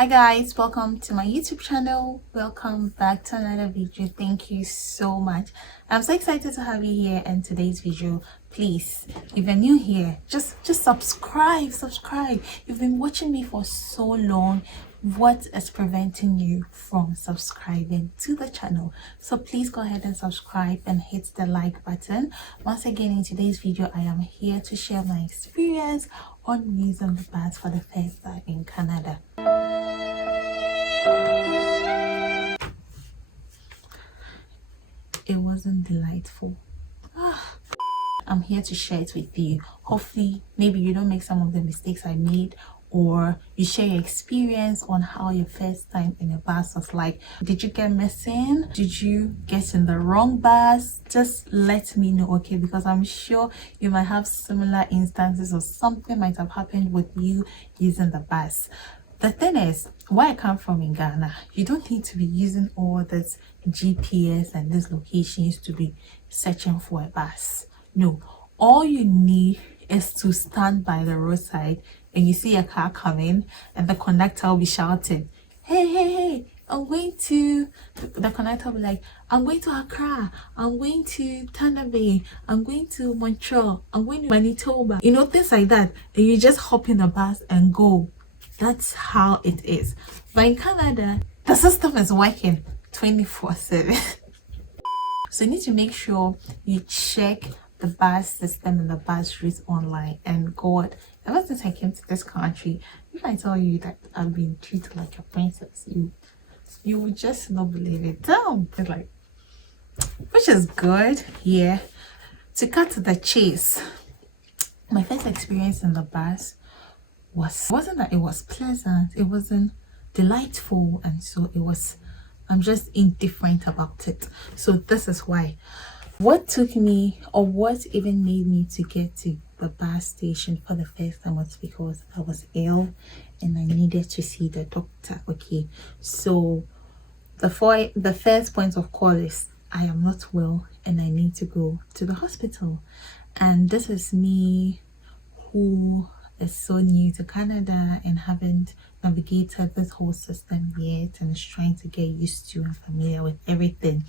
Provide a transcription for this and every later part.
Hi guys, welcome to my YouTube channel. Welcome back to another video. Thank you so much. I'm so excited to have you here in today's video. Please, if you're new here, just subscribe. You've been watching me for so long. What is preventing you from subscribing to the channel? So please go ahead and subscribe and hit the like button. Once again, in today's video, I am here to share my experience on using the bus for the first time in Canada. It wasn't delightful. I'm here to share it with you. Hopefully, maybe you don't make some of the mistakes I made, or you share your experience on how your first time in a bus was like. Did you get missing? Did you get in the wrong bus? Just let me know, okay? Because I'm sure you might have similar instances or something might have happened with you using the bus. The thing is, where I come from in Ghana, you don't need to be using all this GPS and these locations to be searching for a bus. No, all you need is to stand by the roadside and you see a car coming and the conductor will be shouting, hey, I'm going to, the conductor will be like, I'm going to Accra, I'm going to Bay, I'm going to Montreal, I'm going to Manitoba, you know, things like that. And you just hop in a bus and go. That's how it is. But in Canada, the system is working 24/7. So you need to make sure you check the bus system and the bus routes online. And God, ever since I came to this country, if I tell you that I've been treated like a princess, you would just not believe it. It's like, which is good. Yeah. To cut to the chase, my first experience in the bus wasn't that it was pleasant, it wasn't delightful, and so I'm just indifferent about it. So this is why. What took me, or what even made me to get to the bus station for the first time, was because I was ill and I needed to see the doctor. Okay, so the first point of call is I am not well and I need to go to the hospital. And this is me who is so new to Canada and haven't navigated this whole system yet and is trying to get used to and familiar with everything.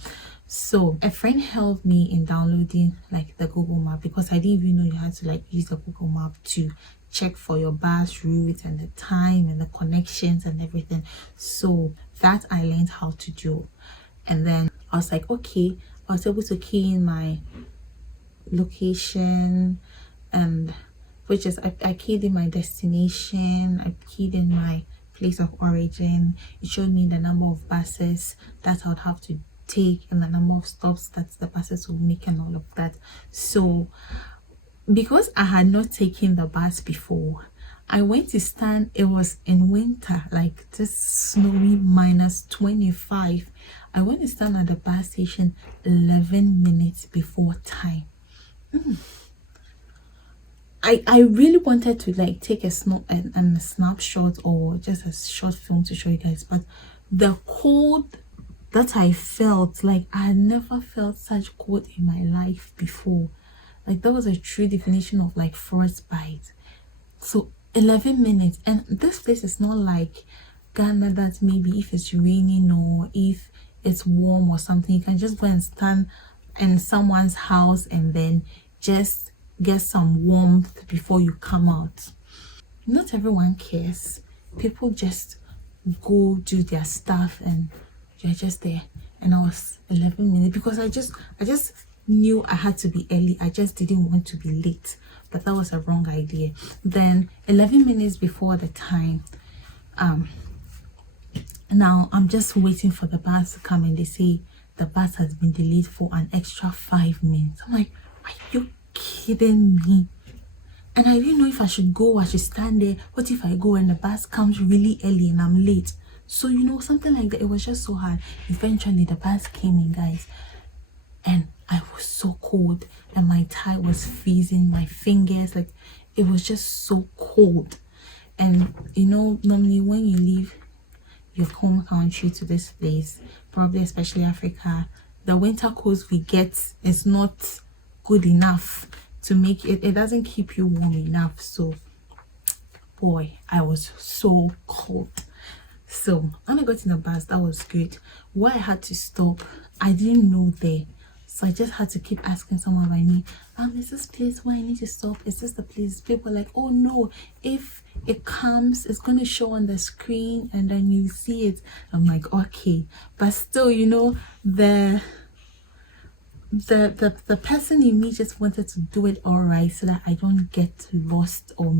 So a friend helped me in downloading like the Google map, because I didn't even know you had to like use the Google map to check for your bus route and the time and the connections and everything. So that I learned how to do. And then I was like, okay, I was able to key in my location, and which is I keyed in my destination, I keyed in my place of origin. It showed me the number of buses that I would have to take and the number of stops that the buses will make and all of that. So because I had not taken the bus before, I went to stand, it was in winter, like this snowy -25. I went to stand at the bus station 11 minutes before time. I really wanted to like take a snapshot or just a short film to show you guys, but the cold that I felt, like I had never felt such cold in my life before. Like that was a true definition of like frostbite. So 11 minutes, and this place is not like Ghana that maybe if it's raining or if it's warm or something, you can just go and stand in someone's house and then just get some warmth before you come out. Not everyone cares. People just go do their stuff and you're just there. And I was 11 minutes because I just knew I had to be early. I just didn't want to be late, but that was a wrong idea. Then 11 minutes before the time, now I'm just waiting for the bus to come, and they say the bus has been delayed for an extra 5 minutes. I'm like, are you kidding me? And I didn't know if I should go or I should stand there. What if I go and the bus comes really early and I'm late? So you know, something like that. It was just so hard. Eventually the bus came in, guys, and I was so cold and my tie was freezing, my fingers, like it was just so cold. And you know, normally when you leave your home country to this place, probably especially Africa, the winter clothes we get is not good enough to make it doesn't keep you warm enough. So boy, I was so cold. So when I got in the bus, that was good. Why I had to stop, I didn't know there. So I just had to keep asking someone by me, is this place where I need to stop? Is this the place? People were like, oh no, if it comes, it's going to show on the screen and then you see it. I'm like, okay. But still, you know, the person in me just wanted to do it all right so that I don't get lost or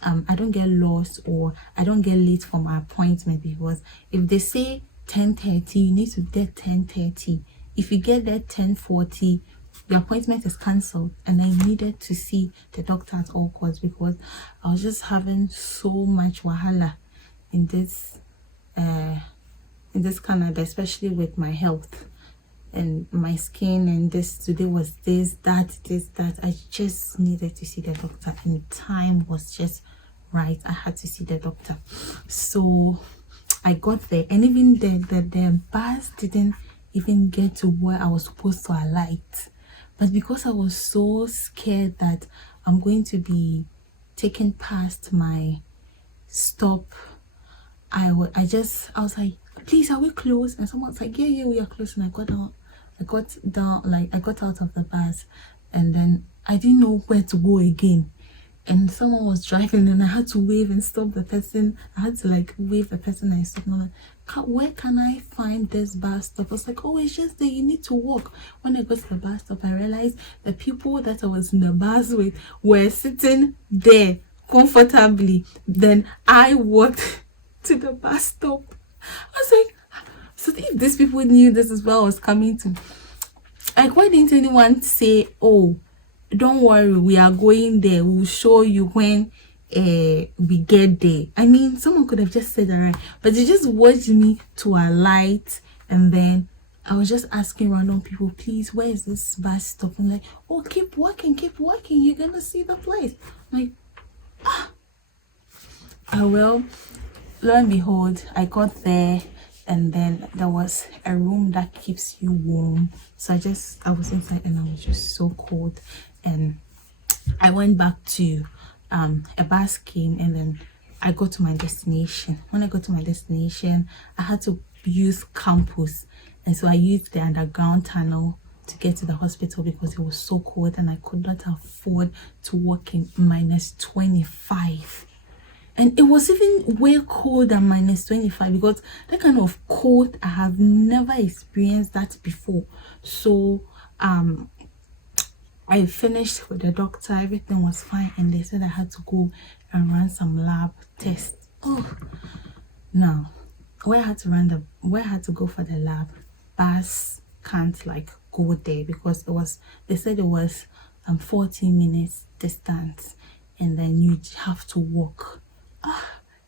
I don't get lost or I don't get late for my appointment, because if they say 10:30, you need to get 10:30. If you get there 10:40, your appointment is cancelled. And I needed to see the doctor at all costs because I was just having so much wahala in this Canada, especially with my health and my skin, and this today was this that I just needed to see the doctor, and time was just right. I had to see the doctor. So I got there, and even the bus didn't even get to where I was supposed to alight. But because I was so scared that I'm going to be taken past my stop, I was like, please, are we close? And someone was like, yeah, we are close. And I got out of the bus, and then I didn't know where to go again. And someone was driving, and I had to wave and stop the person. I had to like wave the person and stop. And I'm like, where can I find this bus stop? I was like, oh, it's just there, you need to walk. When I got to the bus stop, I realized the people that I was in the bus with were sitting there comfortably. Then I walked to the bus stop. I was like, so if these people knew this is where I was coming to, like, why didn't anyone say, oh, don't worry, we are going there, we'll show you when we get there? I mean, someone could have just said that, right? But they just watched me to alight, and then I was just asking random people, please, where is this bus stop? I'm like, oh, keep walking, you're gonna see the place. I'm like, well, lo and behold, I got there, and then there was a room that keeps you warm. So I was inside, and I was just so cold. And I went back to a bus came, and then I got to my destination. When I got to my destination, I had to use campus, and so I used the underground tunnel to get to the hospital because it was so cold and I could not afford to walk in -25. And it was even way cold than -25, because that kind of cold, I have never experienced that before. So I finished with the doctor, everything was fine, and they said I had to go and run some lab tests. Oh, now where I had to go for the lab, bus can't like go there because they said it was 40 minutes distance, and then you have to walk.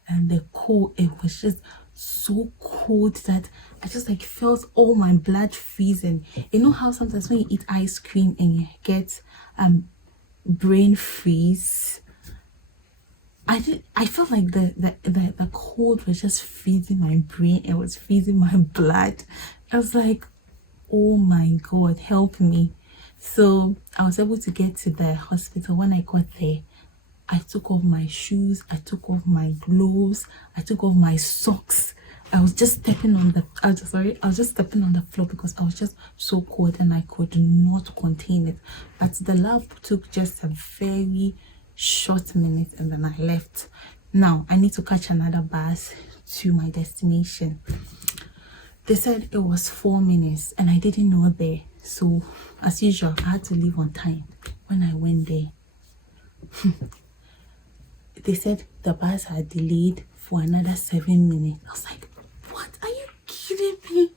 And the cold, it was just so cold that I just like felt all my blood freezing. You know how sometimes when you eat ice cream and you get brain freeze? I felt like the cold was just freezing my brain, it was freezing my blood. I was like, oh my god, help me. So I was able to get to the hospital. When I got there, I took off my shoes, I took off my gloves, I took off my socks. I was just stepping on the floor because I was just so cold and I could not contain it. But the lab took just a very short minute, and then I left. Now I need to catch another bus to my destination. They said it was 4 minutes, and I didn't know there. So as usual, I had to leave on time. When I went there, they said the bus had delayed for another 7 minutes. I was like, what? Are you kidding me?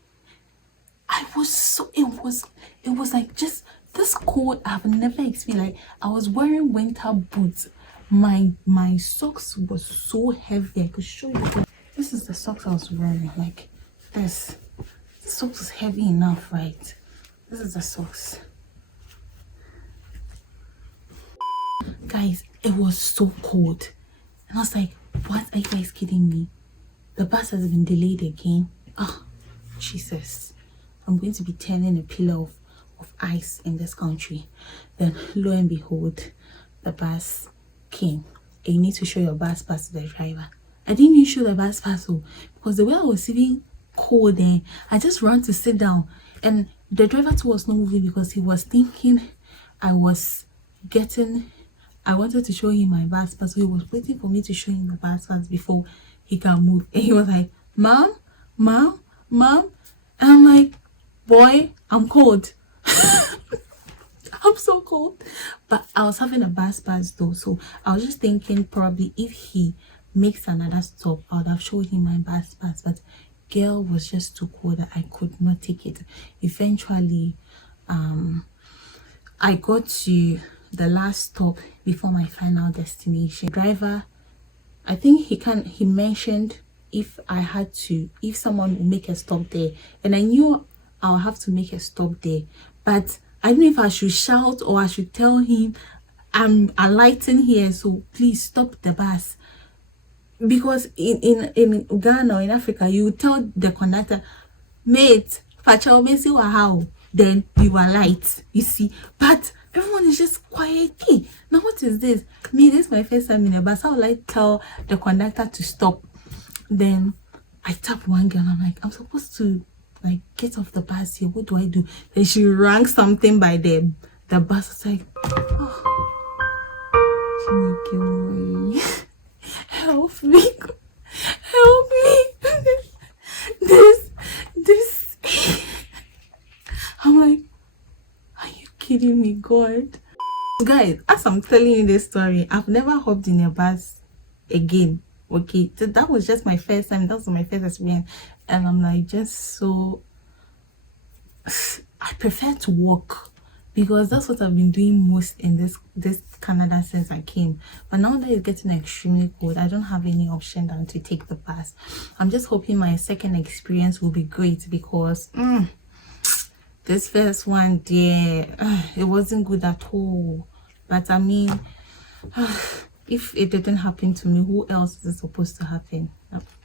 It was like just this cold I've never experienced. Like, I was wearing winter boots. My socks was so heavy. I could show you. This is the socks I was wearing. Like this. The socks is heavy enough, right? This is the socks. Guys, it was so cold, and I was like, what? Are you guys kidding me? The bus has been delayed again. Oh, Jesus. I'm going to be turning a pillar of ice in this country. Then lo and behold, the bus came. And you need to show your bus pass to the driver. I didn't even show the bus pass, so because the way I was even cold, then I just ran to sit down, and the driver too was not moving because he was thinking I was getting. I wanted to show him my bus pass, so he was waiting for me to show him the bus pass before he can move. And he was like, "Mom, mom, mom," and I'm like, "Boy, I'm cold." I'm so cold. But I was having a bus pass though, so I was just thinking probably if he makes another stop, I would have showed him my bus pass. But girl was just too cold that I could not take it. Eventually, I got to the last stop before my final destination. Driver, I think he mentioned if someone would make a stop there, and I knew I'll have to make a stop there, but I don't know if I should shout or I should tell him I'm alighting here, so please stop the bus. Because in Ghana or in Africa, you tell the conductor, mate, how, then you are light, you see. But everyone is just quiet. Hey, now what is this? This is my first time in a bus. How will I tell the conductor to stop? Then I tap one girl and I'm like, I'm supposed to like get off the bus here. What do I do? Then she rang something by the bus. It's like, oh, help me, help me. this I'm like, are you kidding me, God? Guys, as I'm telling you this story, I've never hopped in a bus again. Okay, so that was just my first time. That was my first experience, and I'm like, just so I prefer to walk because that's what I've been doing most in this Canada since I came. But now that it's getting extremely cold, I don't have any option than to take the bus. I'm just hoping my second experience will be great because this first one, dear, it wasn't good at all. But I mean, if it didn't happen to me, who else is it supposed to happen?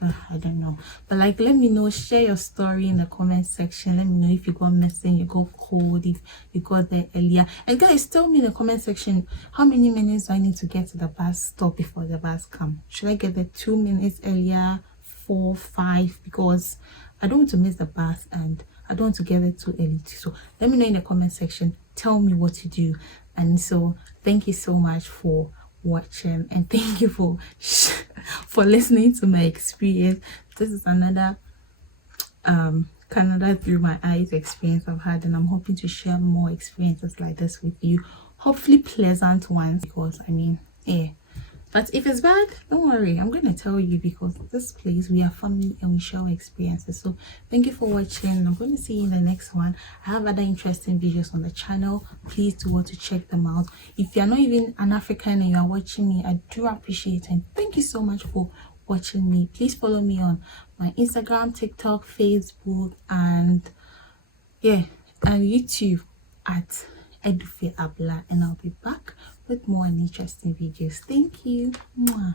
I don't know. But like, let me know, share your story in the comment section. Let me know if you got missing, you got cold, if you got there earlier. And guys, tell me in the comment section, how many minutes do I need to get to the bus stop before the bus come? Should I get there 2 minutes earlier, 4, 5? Because I don't want to miss the bus and I don't want to get there too early too. So let me know in the comment section. Tell me what to do. And so thank you so much for watching, and thank you for listening to my experience. This is another Canada through my eyes experience I've had, and I'm hoping to share more experiences like this with you, hopefully pleasant ones, because I mean, yeah. But if it's bad, don't worry, I'm gonna tell you, because this place, we are family and we share our experiences. So thank you for watching. I'm going to see you in the next one. I have other interesting videos on the channel. Please do want to check them out. If you're not even an African and you are watching me, I do appreciate it, and thank you so much for watching me. Please follow me on my Instagram, TikTok, Facebook, and yeah, and YouTube at Edufia Abla, and I'll be back with more interesting videos. Thank you. Mwah.